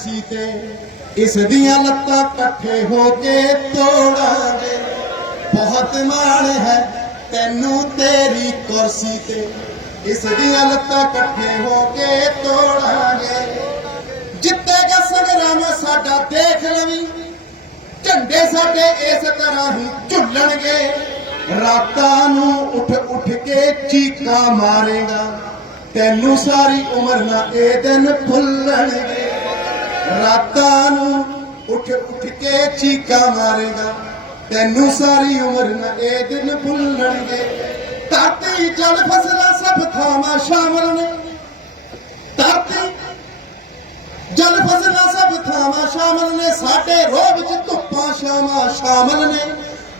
ਕੁਰਸੀ ਤੇ ਇਸ ਦੀਆਂ ਲੱਤਾਂ ਇਕੱਠੇ ਹੋ ਕੇ ਤੋੜਾਂਗੇ। ਬਹੁਤ ਮਾਣ ਹੈ ਤੈਨੂੰ ਤੇਰੀ ਕੁਰਸੀ ਤੇ। ਇਸ ਦੀਆਂ ਲੱਤਾਂ ਇਕੱਠੇ ਹੋ ਕੇ ਤੋੜਾਂਗੇ। ਜਿੱਤੇਗਾ ਸੰਗਰਾਮ ਸਾਡਾ ਦੇਖ ਲਵੀ। ਝੰਡੇ ਸਾਡੇ ਇਸ ਤਰ੍ਹਾਂ ਹੀ ਝੁੱਲਣਗੇ। ਰਾਤਾਂ ਨੂੰ ਉੱਠ ਉੱਠ ਕੇ ਚੀਕਾਂ ਮਾਰੇਗਾ। ਤੈਨੂੰ ਸਾਰੀ ਉਮਰ ਨਾ ਇਹ ਦਿਨ ਭੁੱਲਣਗੇ। ਰਾਤਾਂ ਨੂੰ ਉੱਠ ਉੱਠ ਕੇ ਚੀਕਾਂ ਮਾਰੇਗਾ। ਤੈਨੂੰ ਸਾਰੀ ਉਮਰ ਨਾ ਇਹ ਦਿਨ ਭੁੱਲਣਗੇ। ਧਰਤੀ ਜਲ ਫਸਲਾਂ ਸਭ ਥਾਵਾਂ ਸ਼ਾਮਲ ਨੇ। ਧਰਤੀ ਜਲ ਫਸਲਾਂ ਸਭ ਥਾਵਾਂ ਸ਼ਾਮਲ ਨੇ। ਸਾਡੇ ਰੋਹ ਵਿੱਚ ਧੁੱਪਾਂ ਸ਼ਾਮਾਂ ਸ਼ਾਮਲ ਨੇ।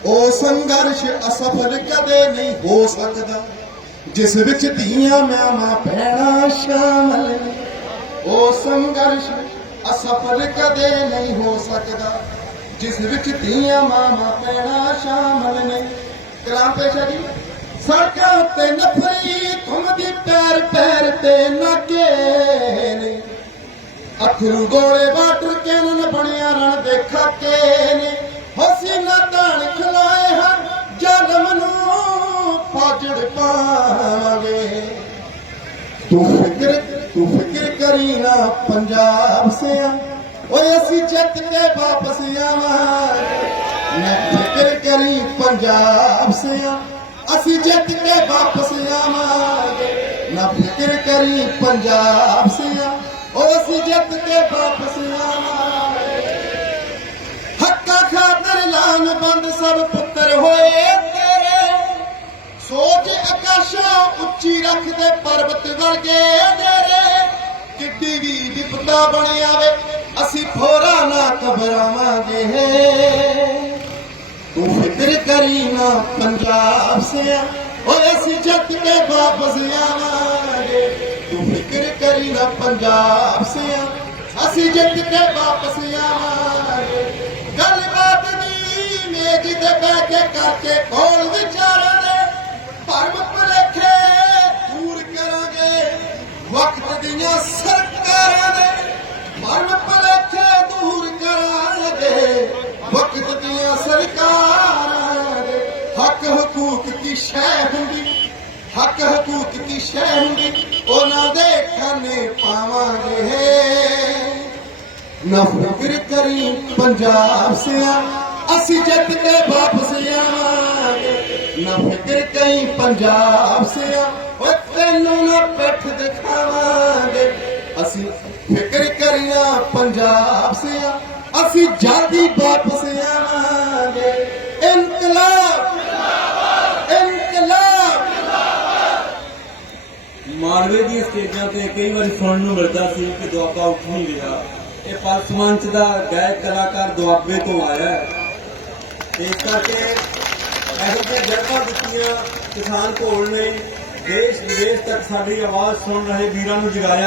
ਉਹ ਸੰਘਰਸ਼ ਅਸਫਲ ਕਦੇ ਨਹੀਂ ਹੋ ਸਕਦਾ। ਜਿਸ ਵਿੱਚ ਧੀਆਂ, ਮਾਵਾਂ, ਭੈਣਾਂ ਸ਼ਾਮਲ ਨੇ। ਉਹ ਸੰਘਰਸ਼ ਅਸਫਲ ਕਦੇ ਨਹੀਂ ਹੋ ਸਕਦਾ। ਜਿਸ ਵਿੱਚ ਧੀਆਂ ਮਾਵਾਂ ਭੈਣਾਂ ਸ਼ਾਮਲ ਨੇ। ਕਲਾਮ ਪੇਸ਼ਾ ਜੀ। ਸੜਕਾਂ ਤੇ ਨਫਰੀ ਘੁੰਮਦੀ ਪੈਰ ਪੈਰ ਤੇ ਨਾਕੇ ਨੇ। ਅਥਰੂ ਗੋਲੇ ਵਾਟਰ ਕੈਨਨ ਬਣਿਆ, ਰਣ ਦੇ ਖਾਕੇ ਨੇ। ਹਸੀਨਾ ਤਾਣ ਖਲਾਏ ਹਨ, ਜਨਮ ਨੂੰ ਫਾਜੜ ਪਾਵਾਂਗੇ। ਤੂੰ ਫਿਕਰ ਤੂੰ ਫਿਕਰ ਕਰੀ ਨਾ ਪੰਜਾਬ ਸਿਆ। ਓਏ ਅਸੀਂ ਜਿੱਤ ਕੇ ਵਾਪਸ ਆਵਾਂ। ਮੈਂ ਫਿਕਰ ਕਰੀ ਪੰਜਾਬ ਸਿਆ। ਅਸੀਂ ਜਿੱਤ ਕੇ ਵਾਪਸ ਆਵਾਂਗੇ ਨਾ ਫਿਕਰ ਕਰੀ ਪੰਜਾਬ ਸਿਆ। ਓ ਅਸੀਂ ਜਿੱਤ ਕੇ ਵਾਪਸ ਆਵਾਂਗੇ ਹੱਕਾਂ ਖਾਤਰ ਲਾਨ ਬੰਦ ਸਭ ਪੁੱਤਰ ਹੋਏ ਤੇਰੇ। ਸੋਚ ਆਕਾਸ਼ਾਂ ਉੱਚੀ ਰੱਖਦੇ ਪਰਬਤ ਵਰਗੇ। ਵੀ ਵਿਪਤਾ ਬਣ ਆਵੇ, ਅਸੀਂ ਫੋਰਾ ਨਾ ਘਬਰਾਵਾਂਗੇ। ਤੂੰ ਫਿਕਰ ਕਰੀ ਨਾ ਪੰਜਾਬ ਸਿਆ, ਓਏ ਅਸੀਂ ਜਿੱਤ ਕੇ ਵਾਪਸ ਆਵਾਂਗੇ। ਤੂੰ ਫਿਕਰ ਕਰੀ ਨਾ ਪੰਜਾਬ ਸਿਆ, ਅਸੀਂ ਜਿੱਤ ਕੇ ਵਾਪਸ ਆਵਾਂਗੇ। ਗੱਲਬਾਤ ਦੀ ਮੇਜ ਤੇ ਬਹਿ ਕੇ ਕਰਕੇ ਕੋਲ ਵਿਚਾਰਾਂ ਦੀ ਸ਼ੈ ਹੁੰਦੀ, ਹੱਕ ਹਕੂਕ ਦੀ ਸ਼ੈ ਹੁੰਦੀ, ਉਹਨਾਂ ਦੇ ਖਾਨੇ ਪਾਵਾਂਗੇ। ਨਾ ਫਿਕਰ ਕਰੀ ਪੰਜਾਬ ਸਿਆ, ਅਸੀਂ ਜਿੱਤ ਕੇ ਵਾਪਸ ਆਵਾਂਗੇ। ਨਾ ਫਿਕਰ ਕਰੀ ਪੰਜਾਬ ਸਿਆ ਓ ਤੈਨੂੰ ਨਾ ਪਿੱਠ ਦਿਖਾਵਾਂਗੇ। ਅਸੀਂ ਫਿਕਰ ਕਰੀਨਾ ਪੰਜਾਬ ਸਿਆ, ਅਸੀਂ ਜਲਦੀ ਵਾਪਸ ਆਵਾਂਗੇ। ਇਨਕਲਾਬ ਮਾਲਵੇ ਦੀਆਂ ਸਟੇਜਾਂ ਤੇ ਕਈ ਵਾਰੀ ਸੁਣਨ ਨੂੰ ਮਿਲਦਾ ਸੀ ਕਿ ਦੁਆਬਾ ਉੱਠ ਨਹੀਂ ਰਿਹਾ। ਇਹ ਪਲਸ ਮੰਚ ਦਾ ਗਾਇਕ ਕਲਾਕਾਰ ਦੁਆਬੇ ਤੋਂ ਆਇਆ ਹੈ। ਇਸ ਕਰਕੇ ਇਹੋ ਜਿਹੇ ਜਗ੍ਹਾ ਦਿੱਤੀਆਂ ਕਿਸਾਨ ਘੋਲ ਨੇ ਦੇਸ਼ ਵਿਦੇਸ਼ ਤੱਕ ਸਾਡੀ ਆਵਾਜ਼ ਸੁਣ ਰਹੇ ਵੀਰਾਂ ਨੂੰ ਜਗਾਇਆ।